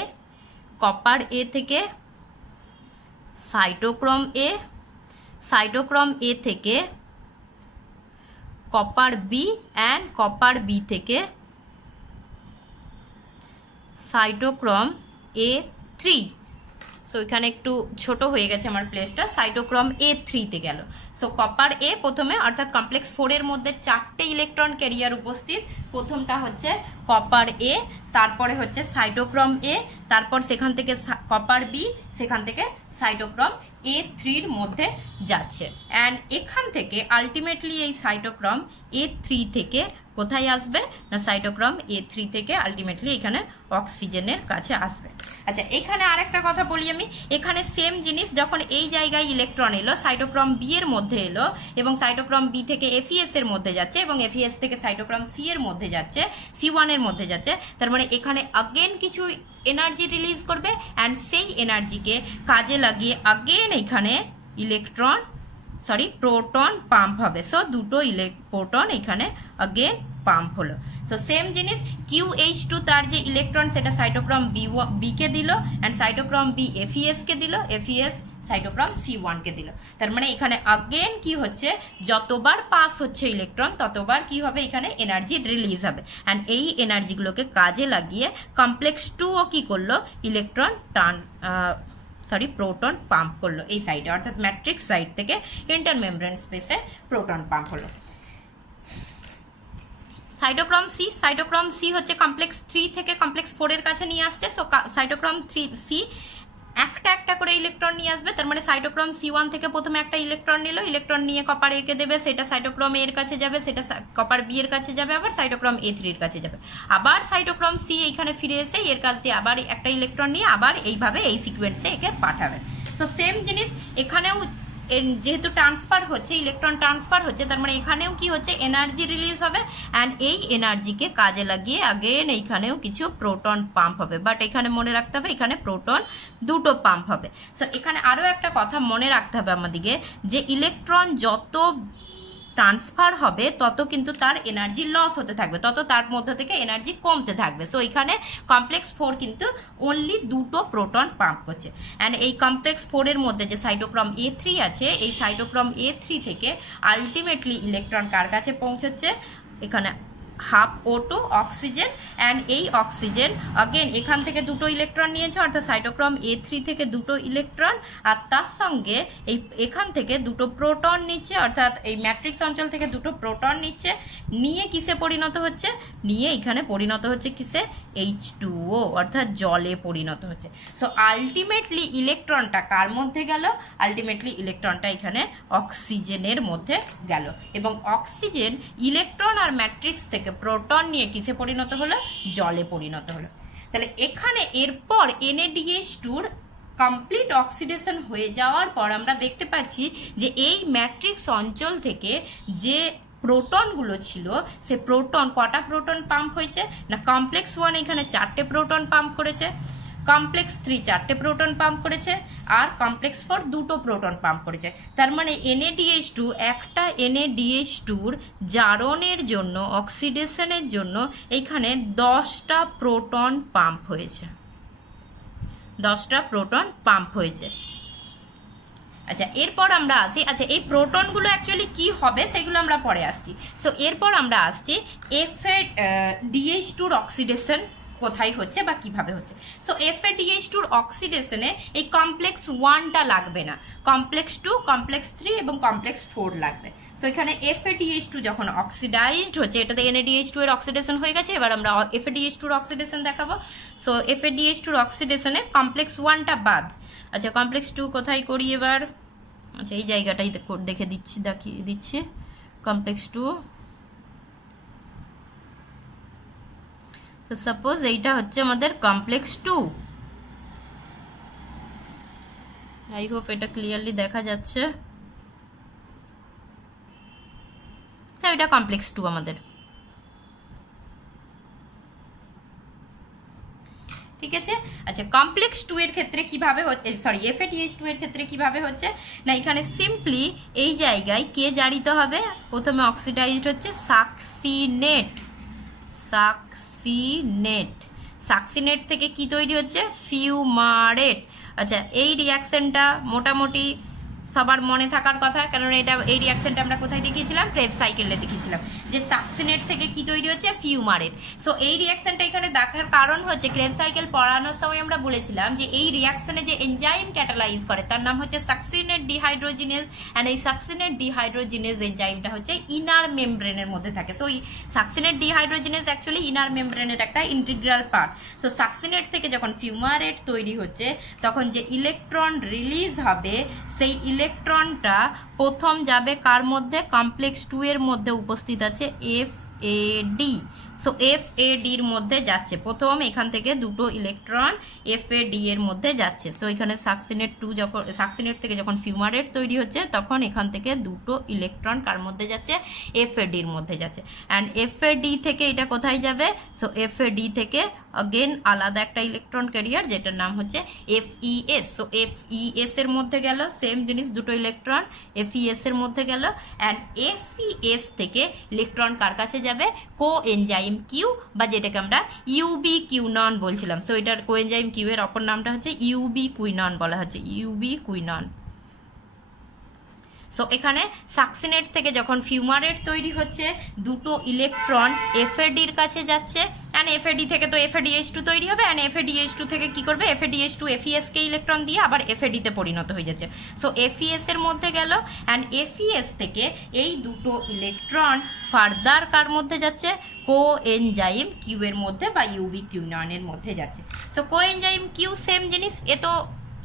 কপার এ থেকে সাইটোক্রোম এ, সাইটোক্রোম এ থেকে copper B and copper B থেকে সাইটোক্রোম A3। সো এখানে একটু ছোট হয়ে গেছে আমার প্লেসটা, সাইটোক্রোম A3 তে গেল। সো কপার এ প্রথমে, অর্থাৎ কমপ্লেক্স 4 এর মধ্যে 4টে ইলেকট্রন ক্যারিয়ার উপস্থিত। প্রথমটা হচ্ছে কপার এ, তারপরে হচ্ছে সাইটোক্রোম এ, তারপর সেখান থেকে কপার বি, সেখান থেকে সাইটোক্রোম A3 মধ্যে যাচ্ছে। অ্যান্ড এখান থেকে আলটিমেটলি এই সাইটোক্রোম A3 থেকে কোথায় আসবে না, সাইটোক্রোম A3 থেকে আলটিমেটলি এখানে অক্সিজেনের কাছে আসবে। আচ্ছা, এখানে আরেকটা কথা বলি আমি, এখানে সেম জিনিস যখন এই জায়গায় ইলেকট্রন এলো, সাইটোক্রোম বি এর মধ্যে এলো এবং সাইটোক্রোম বি থেকে FES এর মধ্যে যাচ্ছে এবং FES থেকে সাইটোক্রোম সি এর মধ্যে যাচ্ছে, C1 এর মধ্যে যাচ্ছে। তার মানে এখানে अगेन কিছু এনার্জি রিলিজ করবে অ্যান্ড সেই এনার্জিকে কাজে লাগিয়ে अगेन এখানে প্রোটন পাম্প হবে। সো দুটো প্রোটন এখানে अगेन পাম্প হলো। তো সেম জিনিস QH2 তার যে ইলেকট্রন সেটা সাইটোক্রোম বি কে দিল অ্যান্ড সাইটোক্রোম বি FES কে দিল, FES সাইটোক্রোম C1 কে দিল। তার মানে এখানে अगेन কি হচ্ছে, যতবার পাস হচ্ছে ইলেকট্রন ততবার কি হবে, এখানে এনার্জি রিলিজ হবে অ্যান্ড এই এনার্জিগুলোকে কাজে লাগিয়ে কমপ্লেক্স 2 ও কি করলো, ইলেকট্রন প্রোটন পাম্প করলো এই সাইডে, অর্থাৎ ম্যাট্রিক্স সাইড থেকে ইন্টারমেমব্রেন স্পেসে প্রোটন পাম্প হলো। সাইটোক্রোম সি হচ্ছে কমপ্লেক্স 3 থেকে কমপ্লেক্স 4 এর কাছে নিয়ে আসছে। সো সাইটোক্রোম সি একটা একটা করে ইলেকট্রন নিয়ে আসবে। তার মানে সাইটোক্রোম C1 থেকে প্রথমে একটা ইলেকট্রন নিল, ইলেকট্রন নিয়ে কপার এ কে দেবে, সেটা সাইটোক্রোম এর কাছে যাবে, সেটা কপার বি এর কাছে যাবে, আবার সাইটোক্রোম A3 এর কাছে যাবে, আবার সাইটোক্রোম সি এইখানে ফিরে এসে এর কাছ দিয়ে আবার একটা ইলেকট্রন নিয়ে আবার এইভাবে এই সিকোয়েন্সে একে পাঠাবে। তো সেম জিনিস এখানেও, যেহেতু ট্রান্সফার হচ্ছে, ইলেকট্রন ট্রান্সফার হচ্ছে, তার মানে এখানেও কি হচ্ছে, এনার্জি রিলিজ হবে অ্যান্ড এই এনার্জিকে কাজে লাগিয়ে अगेन এইখানেও কিছু প্রোটন পাম্প হবে। বাট এখানে মনে রাখতে হবে এখানে প্রোটন দুটো পাম্প হবে। সো এখানে আরো একটা কথা মনে রাখতে হবে আমাদেরকে, যে ইলেকট্রন যত ট্রান্সফার হবে তত কিন্তু তার এনার্জি লস হতে থাকবে, তত তার মধ্যে থেকে এনার্জি কমতে থাকবে। সো এখানে কমপ্লেক্স 4 কিন্তু অনলি দুটো প্রোটন পাম্প করছে অ্যান্ড এই কমপ্লেক্স 4 এর মধ্যে যে সাইটোক্রোম A3 আছে, এই সাইটোক্রোম A3 থেকে আলটিমেটলি ইলেকট্রন কার কাছে পৌঁছচ্ছে, এখানে হাফ O2 অক্সিজেন অ্যান্ড এই অক্সিজেন अगेन এখান থেকে দুটো ইলেকট্রন নিয়েছে, অর্থাৎ সাইটোক্রোম A3 থেকে দুটো ইলেকট্রন আর তার সঙ্গে এই এখান থেকে দুটো প্রোটন নিচ্ছে, অর্থাৎ এই ম্যাট্রিক্স অঞ্চল থেকে দুটো প্রোটন নিচ্ছে, নিয়ে কিসে পরিণত হচ্ছে, নিয়ে এখানে পরিণত হচ্ছে কিসে, H2O অর্থাৎ জলে পরিণত হচ্ছে। সো আলটিমেটলি ইলেকট্রনটা কার মধ্যে গেল, আলটিমেটলি ইলেকট্রনটা এখানে অক্সিজেনের মধ্যে গেল এবং অক্সিজেন ইলেকট্রন আর ম্যাট্রিক্স থেকে প্রোটন নিয়ে কিসে পরিণত হলো, জলে পরিণত হলো। তাহলে এখানে এরপর NADH2 কমপ্লিট অক্সিডেশন হয়ে যাওয়ার পর আমরা দেখতে পাচ্ছি যে এই ম্যাট্রিক্স অঞ্চল থেকে যে প্রোটনগুলো ছিল সে প্রোটন, কটা প্রোটন পাম্প হয়েছে না, কমপ্লেক্স 1 এখানে 4টে প্রোটন পাম্প করেছে, কমপ্লেক্স 3 4টে প্রোটন পাম্প করেছে, আর কমপ্লেক্স 4 2টো প্রোটন পাম্প করেছে। তার মানে NADH2 একটা NADH2-র জারণের জন্য, অক্সিডেশনের জন্য এইখানে 10টা প্রোটন পাম্প হয়েছে, 10টা প্রোটন পাম্প হয়েছে। আচ্ছা, এরপর আমরা আসি, আচ্ছা এই প্রোটনগুলো অ্যাকচুয়ালি কি হবে সেগুলো আমরা পরে আসছি। সো এরপর আমরা আসছি FADH2-র অক্সিডেশন কোথায় হচ্ছে বা কিভাবে হচ্ছে। সো FADH2-র অক্সিডেশনে এই কমপ্লেক্স 1টা লাগবে না, কমপ্লেক্স 2, কমপ্লেক্স 3 এবং কমপ্লেক্স 4 লাগবে। সো এখানে FADH2 যখন অক্সিডাইজড হচ্ছে, এটাতে NADH2 এর অক্সিডেশন হয়ে গেছে, এবার আমরা FADH2-র অক্সিডেশন দেখাবো। সো FADH2-র অক্সিডেশনে কমপ্লেক্স 1টা বাদ। আচ্ছা কমপ্লেক্স 2 কোথায় করি এবার, আচ্ছা এই জায়গাটাই দেখিয়ে দিচ্ছি কমপ্লেক্স 2। তো সাপোজ এইটা হচ্ছে আমাদের কমপ্লেক্স 2, আই হোপ এটা ক্লিয়ারলি দেখা যাচ্ছে। হ্যাঁ এটা কমপ্লেক্স 2 আমাদের, ঠিক আছে। আচ্ছা কমপ্লেক্স 2 এর ক্ষেত্রে কিভাবে হচ্ছে, সরি FADH2 এর ক্ষেত্রে কিভাবে হচ্ছে না, এখানে সিম্পলি এই জায়গায় কে জারিত হবে, প্রথমে অক্সিডাইজড হচ্ছে সাকসিনেট, সাকসিনেট থেকে কি তৈরি হচ্ছে, ফিউমারেট। আচ্ছা এই রিয়াকশনটা মোটামুটি সবার মনে থাকার কথা, কারণ এটা এই রিয়াকশনটা আমরা কোথায় দেখিয়েছিলাম, ক্রেবস সাইকেলে দেখিয়েছিলাম যে সাকসিনেট থেকে কি তৈরি হচ্ছে, ফিউমারেট। সো এই রিয়াকশনটা এখানে দেখার কারণ হচ্ছে ক্রেবস সাইকেল পড়ানোর সময় আমরা বলেছিলাম যে এই রিয়াকশনে যে এনজাইম ক্যাটালাইজ করে তার নাম হচ্ছে সাকসিনেট ডিহাইড্রোজিনেজ, এন্ড এই সাকসিনেট ডিহাইড্রোজিনেজ এনজাইমটা হচ্ছে ইনার মেমব্রেনের মধ্যে থাকে। সো এই সাকসিনেট ডিহাইড্রোজিনেজ অ্যাকচুয়ালি ইনার মেমব্রেনের একটা ইন্টিগ্রাল পার্ট। সো সাকসিনেট থেকে যখন ফিউমারেট তৈরি হচ্ছে তখন যে ইলেকট্রন রিলিজ হবে সেই ইলেকট্রনটা প্রথম যাবে কার মধ্যে, কমপ্লেক্স 2 এর মধ্যে উপস্থিত আছে FAD। সো FAD এর মধ্যে যাচ্ছে প্রথম, এখান থেকে দুটো ইলেকট্রন FAD এর মধ্যে যাচ্ছে। সো এখানে সাকসিনেট থেকে যখন ফিউমারেট তৈরি হচ্ছে তখন এখান থেকে দুটো ইলেকট্রন কার মধ্যে যাচ্ছে, FAD এর মধ্যে যাচ্ছে। অ্যান্ড FAD থেকে এটা কোথায় যাবে, সো FAD থেকে अगेन আলাদা একটা ইলেকট্রন ক্যারিয়ার যেটার নাম হচ্ছে FES। সো FES এর মধ্যে গেল, সেম জিনিস দুটো ইলেকট্রন FES এর মধ্যে গেল, অ্যান্ড FES থেকে ইলেকট্রন কার কাছে যাবে, কোএনজাইম কিউ বা যেটাকে আমরা ইউবিকুইনন বলছিলাম। সো এটার কোএনজাইম কিউ এর অপর নামটা হচ্ছে ইউবিকুইনন বলা হচ্ছে, ইউবিকুইনন। সো এখানে সাকসিনেট থেকে যখন ফিউমারেট তৈরি হচ্ছে দুটো ইলেকট্রন FAD এর কাছে যাচ্ছে, এন্ড FAD থেকে তো FADH2 তৈরি হবে, এন্ড FADH2 থেকে কি করবে, FADH2 FES কে ইলেকট্রন দিয়ে আবার FAD তে পরিণত হয়ে যাচ্ছে। সো FES এর মধ্যে গেল, এন্ড FES থেকে এই দুটো ইলেকট্রন ফার্দার কার মধ্যে যাচ্ছে, কোএনজাইম কিউ এর মধ্যে বা ইউবিকুইনন এর মধ্যে যাচ্ছে। সো কোএনজাইম কিউ সেম জিনিস, এ তো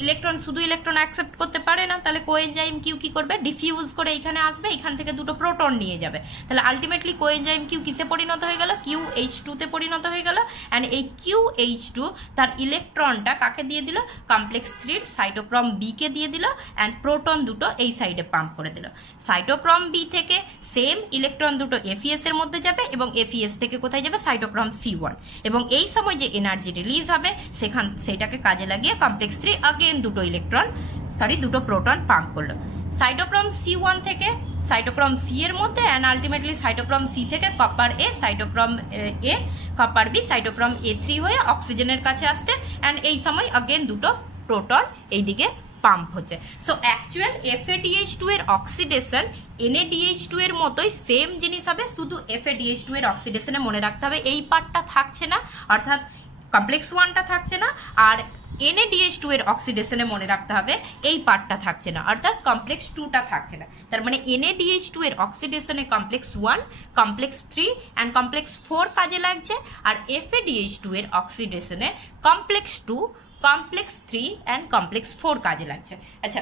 ইলেকট্রন শুধু ইলেকট্রন অ্যাকসেপ্ট করতে পারে না, তাহলে কোএনজাইম কিউ কি করবে, ডিফিউজ করে এখানে আসবে, এখান থেকে দুটো প্রোটন নিয়ে যাবে। তাহলে আলটিমেটলি কোএনজাইম কিউ কিসে পরিণত হয়ে গেল, QH2 তে পরিণত হয়ে গেল, এন্ড এই QH2 তার ইলেকট্রনটা কাকে দিয়ে দিল, কমপ্লেক্স 3 সাইটোক্রম বি কে দিয়ে দিল, এন্ড প্রোটন দুটো এই সাইডে পাম্প করে দিল। সাইটোক্রম বি থেকে সেম ইলেকট্রন দুটো FES এর মধ্যে যাবে, এবং FES থেকে কোথায় যাবে, সাইটোক্রম C1, এবং এই সময় যে এনার্জি রিলিজ হবে সেটাকে কাজে লাগিয়ে কমপ্লেক্স 3 अगेन দুটো প্রোটন পাম্প করলো। সাইটোক্রম C1 থেকে সাইটোক্রম সি এর মধ্যে, এন্ড আলটিমেটলি সাইটোক্রম সি থেকে কপার এ, সাইটোক্রম এ কপার বি, সাইটোক্রম A3 হয়ে অক্সিজেনের কাছে আসছে, এন্ড এই সময় अगेन দুটো প্রোটন এইদিকে পাম্প হচ্ছে। সো অ্যাকচুয়াল FADH2 এর অক্সিডেশন NADH2 এর মতোই সেম জিনিস হবে, শুধু FADH2 এর অক্সিডেশনে মনে রাখতে হবে এই পার্টটা থাকছে না, অর্থাৎ কমপ্লেক্স 1টা থাকছে না, আর NADH2 এর অক্সিডেশনে মনে রাখতে হবে এই পার্টটা থাকছে না, অর্থাৎ কমপ্লেক্স 2টা থাকছে না। তার মানে NADH2 এর অক্সিডেশনে কমপ্লেক্স 1, কমপ্লেক্স 3 এন্ড কমপ্লেক্স 4 কাজে লাগছে, আর FADH2 এর অক্সিডেশনে কমপ্লেক্স 2, কমপ্লেক্স 3 এন্ড কমপ্লেক্স 4 কাজে লাগছে। আচ্ছা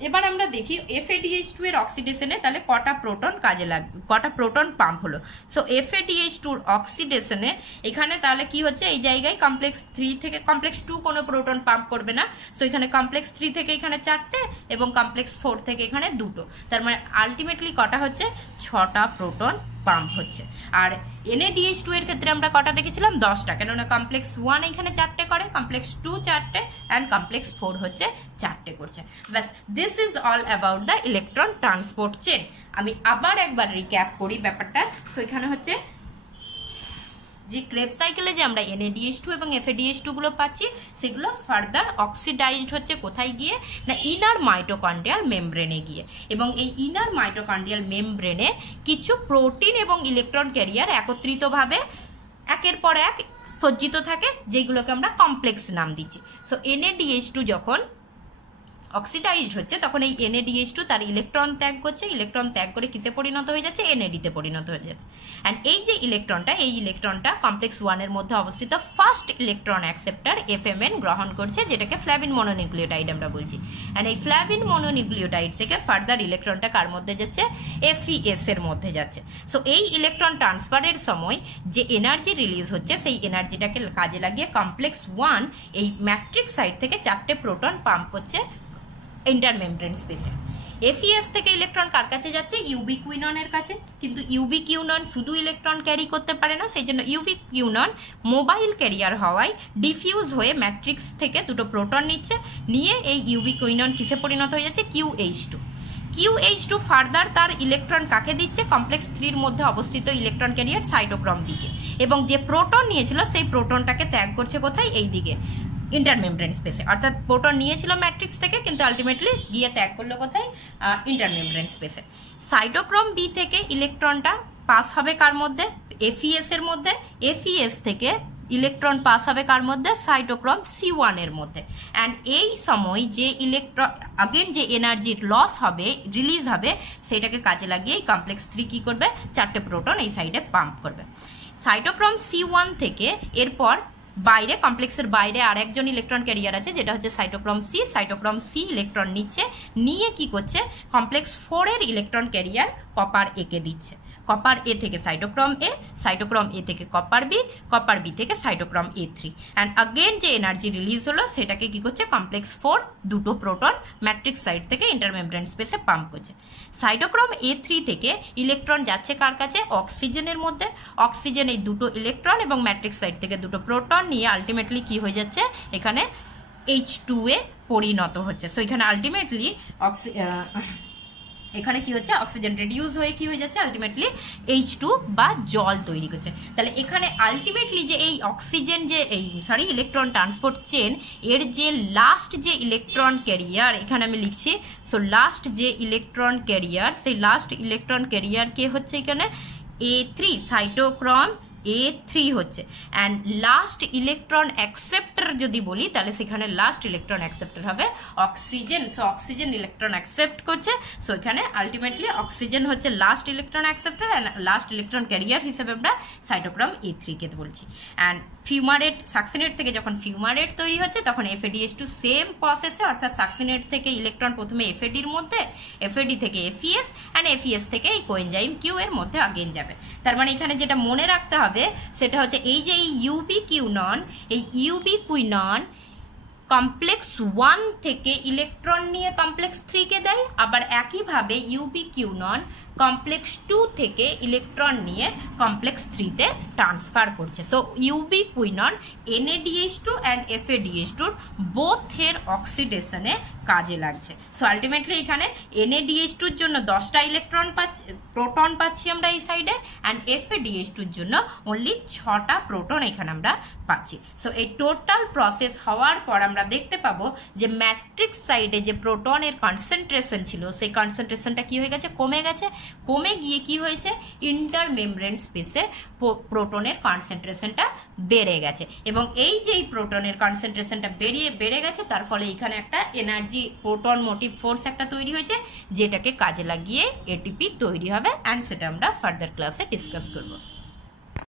এবার আমরা দেখি FADH2 এর অক্সিডেশনে তাহলে কটা প্রোটন কাজে লাগবে, কটা প্রোটন পাম্প হলো। সো FADH2 এর অক্সিডেশনে এখানে তাহলে কি হচ্ছে, এই জায়গায় কমপ্লেক্স 3 থেকে কমপ্লেক্স 2 কোনো প্রোটন পাম্প করবে না। সো এখানে কমপ্লেক্স 3 থেকে এখানে 4টে এবং কমপ্লেক্স 4 থেকে এখানে 2টো, তার মানে আলটিমেটলি কটা হচ্ছে, 6টা প্রোটন পাম্প হচ্ছে। আর NADH2 এর ক্ষেত্রে আমরা কটা দেখেছিলাম, 10টা, কেননা কমপ্লেক্স 1 এখানে 4টে করে, কমপ্লেক্স 2 4টে অ্যান্ড কমপ্লেক্স 4 হচ্ছে 4টে করছে। ব্যাস, this is all about the electron transport chain. আমি আবার একবার রিক্যাপ করি ব্যাপারটা। সো এখানে হচ্ছে যে ক্রেবস সাইকেলে যে আমরা NADH2 এবং FADH2 গুলো পাচ্ছি, সেগুলো ফার্দার অক্সিডাইজড হচ্ছে কোথায় গিয়ে না, ইনার মাইটোকন্ড্রিয়াল মেমব্রেনে গিয়ে। এবং এই ইনার মাইটোকন্ড্রিয়াল মেমব্রেনে কিছু প্রোটিন এবং ইলেকট্রন ক্যারিয়ার একত্রিতভাবে একের পর এক সজ্জিত থাকে, যেগুলোকে আমরা কমপ্লেক্স নাম দিচ্ছি। সো NADH2 যখন অক্সিডাইজড হচ্ছে তখন এই NADH2 তার ইলেকট্রন ত্যাগ করছে, ইলেকট্রন ত্যাগ করে কিসে পরিণত হয়ে যাচ্ছে, NAD তে পরিণত হয়ে যাচ্ছে। অ্যান্ড এই যে ইলেকট্রনটা, এই ইলেকট্রনটা কমপ্লেক্স 1 এর মধ্যে অবস্থিত ফার্স্ট ইলেকট্রন অ্যাকসেপ্টর FMN গ্রহণ করছে, যেটাকে ফ্ল্যাভিন মনোনিউক্লিওটাইড আমরা বলছি। অ্যান্ড এই ফ্ল্যাভিন মনোনিউক্লিওটাইড থেকে ফার্দার ইলেকট্রনটা কার মধ্যে যাচ্ছে, FES এর মধ্যে যাচ্ছে। সো এই ইলেকট্রন ট্রান্সফারের সময় যে এনার্জি রিলিজ হচ্ছে, সেই এনার্জিটাকে কাজে লাগিয়ে কমপ্লেক্স 1 এই ম্যাট্রিক্স সাইড থেকে 4টে প্রোটন পাম্প করছে ইন্টারমেমব্রেন স্পেসে। FES থেকে ইলেকট্রন কার কাছে যাচ্ছে, ইউবিকুইননের কাছে। কিন্তু ইউবিকিউনন শুধু ইলেকট্রন ক্যারি করতে পারে না, সেই জন্য ইউবিকিউনন মোবাইল ক্যারিয়ার হওয়ায় ডিফিউজ হয়ে ম্যাট্রিক্স থেকে 2টো প্রোটন নিচ্ছে, নিয়ে এই ইউবিকুইনন কিসে পরিণত হয়ে যাচ্ছে, QH2। QH2 ফার্দার তার ইলেকট্রন কাকে দিচ্ছে, কমপ্লেক্স 3 এর মধ্যে অবস্থিত ইলেকট্রন ক্যারিয়ার সাইটোক্রম বিকে। এবং যে প্রোটন নিয়েছিল সেই প্রোটনটাকে ত্যাগ করছে কোথায়, এই দিকে ইন্টারমেমব্রেন স্পেসে। অর্থাৎ প্রোটন নিয়েছিল ম্যাট্রিক্স থেকে, কিন্তু আলটিমেটলি গিয়ে ত্যাগ করলো কোথায়, ইন্টারমেমব্রেন স্পেসে। সাইটোক্রম বি থেকে ইলেকট্রনটা পাস হবে কার মধ্যে, FES এর মধ্যে। FES থেকে ইলেকট্রন পাস হবে কার মধ্যে, সাইটোক্রম C1 এর মধ্যে। অ্যান্ড এই সময় যে ইলেকট্রন আগেন যে এনার্জির লস হবে, রিলিজ হবে, সেটাকে কাজে লাগিয়ে কমপ্লেক্স 3 কি করবে, 4টে প্রোটন এই সাইডে পাম্প করবে। সাইটোক্রম C1 থেকে এরপর বাইরে কমপ্লেক্সের বাইরে আর একজন ইলেকট্রন ক্যারিয়ার আছে, যেটা হচ্ছে সাইটোক্রম সি। সাইটোক্রম সি ইলেকট্রন নিচ্ছে, নিয়ে কি করছে, কমপ্লেক্স 4 এর ইলেকট্রন ক্যারিয়ার কপার এ কে দিচ্ছে। কপার এ থেকে সাইটোক্রম এ, সাইটোক্রম এ থেকে কপার বি থেকে সাইটোক্রম A3। অ্যান্ড আগেন যে এনার্জি রিলিজ হলো সেটাকে কি করছে, কমপ্লেক্স 4 2টো প্রোটন ম্যাট্রিক্স সাইড থেকে ইন্টারমেমব্রেন স্পেসে পাম্প করছে। সাইটোক্রম A3 থেকে ইলেকট্রন যাচ্ছে কার কাছে, অক্সিজেনের মধ্যে। অক্সিজেন এই 2টো ইলেকট্রন এবং ম্যাট্রিক্স সাইড থেকে 2টো প্রোটন নিয়ে আলটিমেটলি কি হয়ে যাচ্ছে, এখানে H2 এ পরিণত হচ্ছে। সো এখানে আলটিমেটলি এখানে কি হচ্ছে, অক্সিজেন রিডিউস হয়ে কি হয়ে যাচ্ছে, আলটিমেটলি H2 বা জল তৈরি করছে। তাহলে এখানে আলটিমেটলি যে এই অক্সিজেন যে ইলেকট্রন ট্রান্সপোর্ট চেন এর যে লাস্ট যে ইলেকট্রন ক্যারিয়ার, এখানে আমি লিখছি। সো লাস্ট যে ইলেকট্রন ক্যারিয়ার, সেই লাস্ট ইলেকট্রন ক্যারিয়ার কে হচ্ছে এখানে A3, সাইটোক্রম A3 হচ্ছে। অ্যান্ড লাস্ট ইলেকট্রন অ্যাকসেপ্টর যদি বলি, তাহলে সেখানে লাস্ট ইলেকট্রন অ্যাকসেপ্টর হবে oxygen. So oxygen electron accept করছে। সো এখানে আলটিমেটলি অক্সিজেন হচ্ছে last electron acceptor, and last electron career হিসেবে আমরা সাইটোক্রম A3 কে বলছি। অ্যান্ড ফিউমারেট, সাকসিনেট থেকে যখন ফিউমারেট তৈরি হচ্ছে তখন FADH2 সেম প্রসেসে, অর্থাৎ সাকসিনেট থেকে ইলেকট্রন প্রথমে FAD এর মধ্যে, FAD থেকে FES, অ্যান্ড FES থেকে এই কোএনজাইম কিউ এর মধ্যে আগেন যাবে। তার মানে এখানে যেটা মনে রাখতে হবে সেটা হচ্ছে এই যে এই ইউবিকিউনন, এই ইউবিকুইনন কমপ্লেক্স 1 থেকে ইলেকট্রন নিয়ে কমপ্লেক্স 3 কে দেয়, আবার একইভাবে ইউবিকিউনন কমপ্লেক্স 2 থেকে ইলেকট্রন নিয়ে কমপ্লেক্স 3 তে ট্রান্সফার করছে। সো ইউবিকুইনন NADH2 অ্যান্ড FADH2 বোথের অক্সিডেশনে কাজে লাগছে। সো আলটিমেটলি এখানে NADH2 এর জন্য 10টা ইলেকট্রন পাচ্ছি, প্রোটন পাচ্ছি আমরা এই সাইডে, অ্যান্ড FADH2 এর জন্য অনলি 6টা প্রোটন এখানে আমরা পাচ্ছি। সো এই টোটাল প্রসেস হওয়ার পর আমরা দেখতে পাবো যে ম্যাট্রিক্স সাইডে যে প্রোটনের কনসেন্ট্রেশন ছিল, সেই কনসেন্ট্রেশনটা কি হয়ে গেছে, কমে গেছে। কমে গিয়ে কি হয়েছে, ইন্টারমেমব্রেন স্পেসে প্রোটনের কনসেন্ট্রেশনটা বেড়ে গেছে। এবং এই যে প্রোটনের কনসেন্ট্রেশনটা বেড়ে গেছে, তার ফলে এখানে একটা এনার্জি প্রোটন মোটিভ ফোর্স একটা তৈরি হয়েছে, যেটাকে কাজে লাগিয়ে ATP তৈরি হবে। অ্যান্ড সেটা আমরা ফার্দার ক্লাসে ডিসকাস করবো।